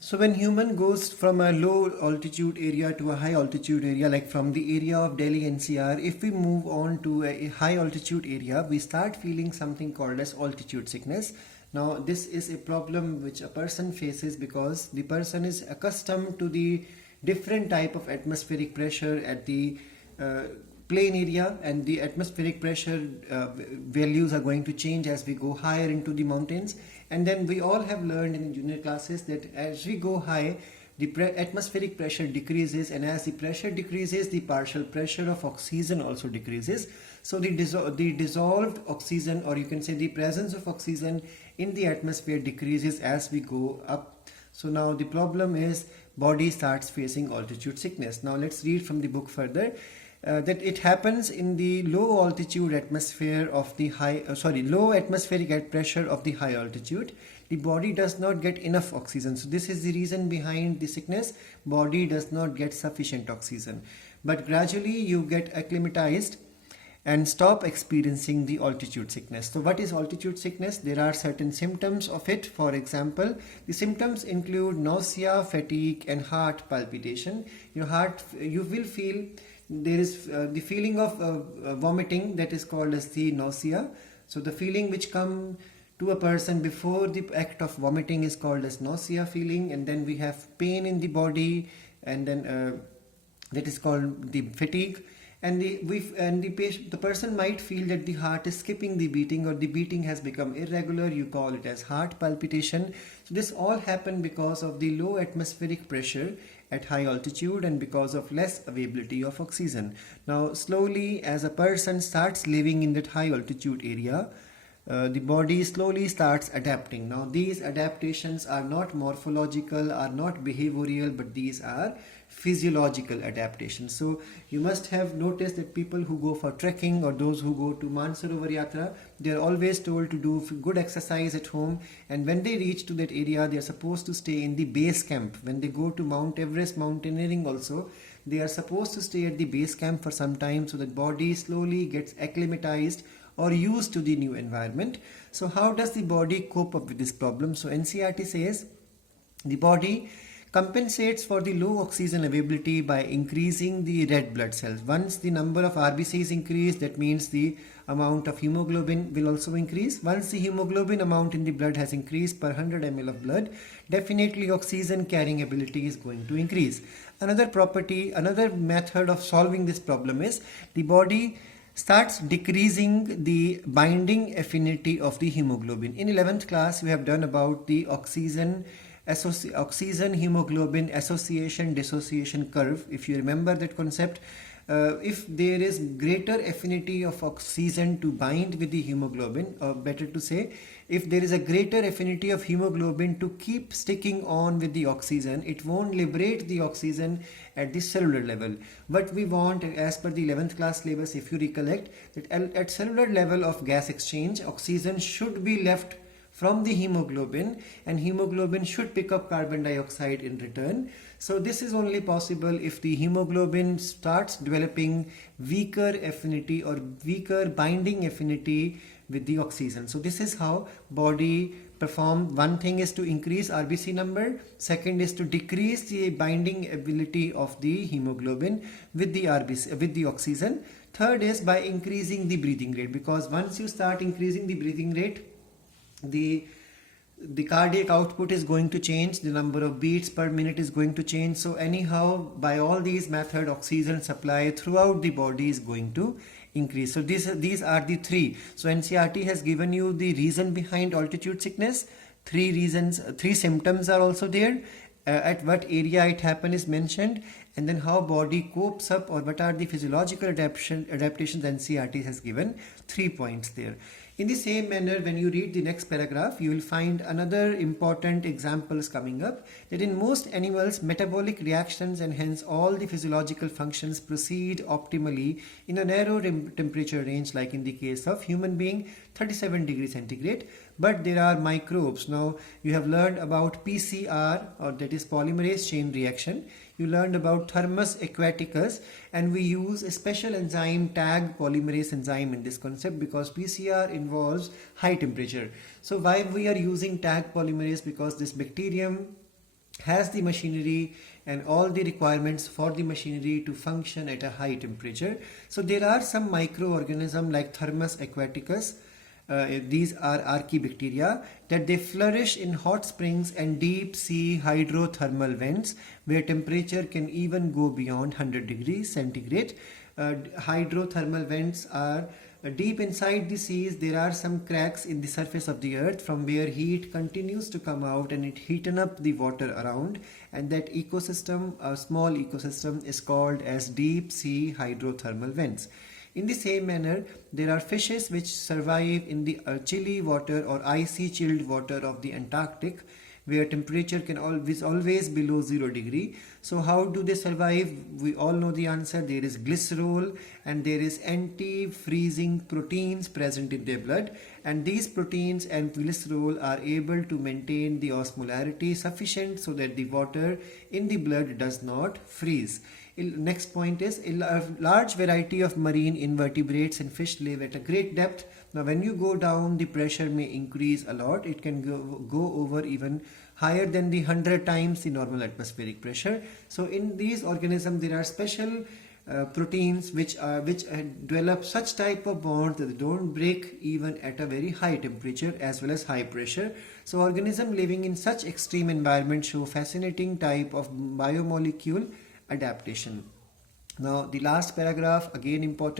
So when human goes from a low altitude area to a high altitude area, like from the area of Delhi NCR, if we move on to a high altitude area, we start feeling something called as altitude sickness. Now this is a problem which a person faces because the person is accustomed to the different type of atmospheric pressure at the plain area, and the atmospheric pressure values are going to change as we go higher into the mountains. And then we all have learned in junior classes that as we go high, the atmospheric pressure decreases, and as the pressure decreases, the partial pressure of oxygen also decreases. So the dissolved oxygen, or you can say the presence of oxygen in the atmosphere, decreases as we go up. So now the problem is body starts facing altitude sickness. Now let's read from the book further. That it happens in the low altitude atmosphere of the low atmospheric pressure of the high altitude. The body does not get enough oxygen. So this is the reason behind the sickness. Body does not get sufficient oxygen. But gradually you get acclimatized and stop experiencing the altitude sickness. So what is altitude sickness? There are certain symptoms of it. For example, the symptoms include nausea, fatigue, and heart palpitation. You will feel there is the feeling of vomiting, that is called as the nausea. So the feeling which come to a person before the act of vomiting is called as nausea feeling, and then we have pain in the body, and then that is called the fatigue. And the person might feel that the heart is skipping the beating, or the beating has become irregular. You call it as heart palpitation. So this all happened because of the low atmospheric pressure at high altitude and because of less availability of oxygen. Now slowly, as a person starts living in that high altitude area, the body slowly starts adapting. Now these adaptations are not morphological, are not behavioral, but these are physiological adaptations. So you must have noticed that people who go for trekking, or those who go to Mansarovar Yatra, they are always told to do good exercise at home, and when they reach to that area, they are supposed to stay in the base camp. When they go to Mount Everest mountaineering also, they are supposed to stay at the base camp for some time, so that body slowly gets acclimatized or used to the new environment. So how does the body cope up with this problem? So NCERT says the body compensates for the low oxygen availability by increasing the red blood cells. Once the number of RBCs increase, that means the amount of hemoglobin will also increase. Once the hemoglobin amount in the blood has increased per 100 ml of blood, definitely oxygen carrying ability is going to increase. Another method of solving this problem is the body starts decreasing the binding affinity of the hemoglobin. In 11th class, we have done about the oxygen hemoglobin association dissociation curve. If you remember that concept, if there is greater affinity of oxygen to bind with the hemoglobin, or better to say, if there is a greater affinity of hemoglobin to keep sticking on with the oxygen, it won't liberate the oxygen at the cellular level. What we want, as per the 11th class syllabus, if you recollect, that at cellular level of gas exchange, oxygen should be left from the hemoglobin, and hemoglobin should pick up carbon dioxide in return. So this is only possible if the hemoglobin starts developing weaker affinity or weaker binding affinity with the oxygen. So this is how body perform. One thing is to increase RBC number, second is to decrease the binding ability of the hemoglobin with the oxygen. Third is by increasing the breathing rate, because once you start increasing the breathing rate, the cardiac output is going to change, the number of beats per minute is going to change. So anyhow, by all these methods, oxygen supply throughout the body is going to increase. So these are the three. So NCERT has given you the reason behind altitude sickness. Three symptoms are also there. At what area it happens is mentioned, and then how body copes up, or what are the physiological adaptations. NCERT has given 3 points there. In the same manner, when you read the next paragraph, you will find another important examples coming up, that in most animals, metabolic reactions and hence all the physiological functions proceed optimally in a narrow temperature range, like in the case of human being, 37 degrees centigrade. But there are microbes. Now you have learned about PCR, or that is polymerase chain reaction. You learned about thermus aquaticus, and we use a special enzyme, tag polymerase enzyme, in this concept, because PCR involves high temperature. So why we are using tag polymerase? Because this bacterium has the machinery and all the requirements for the machinery to function at a high temperature. So there are some microorganisms like Thermus aquaticus. These are archaebacteria that they flourish in hot springs and deep sea hydrothermal vents where temperature can even go beyond 100 degrees centigrade. Hydrothermal vents are deep inside the seas. There are some cracks in the surface of the earth from where heat continues to come out and it heaten up the water around, and that ecosystem, a small ecosystem, is called as deep sea hydrothermal vents. In the same manner, there are fishes which survive in the chilly water or icy chilled water of the Antarctic, where temperature can always below 0 degree. So how do they survive? We all know the answer. There is glycerol and there is anti-freezing proteins present in their blood, and these proteins and glycerol are able to maintain the osmolarity sufficient so that the water in the blood does not freeze. Next point is a large variety of marine invertebrates and fish live at a great depth. Now when you go down, the pressure may increase a lot. It can go over even higher than the 100 times the normal atmospheric pressure. So in these organisms there are special proteins which develop such type of bonds that they don't break even at a very high temperature as well as high pressure. So organisms living in such extreme environment show fascinating type of biomolecule adaptation. Now the last paragraph, again important.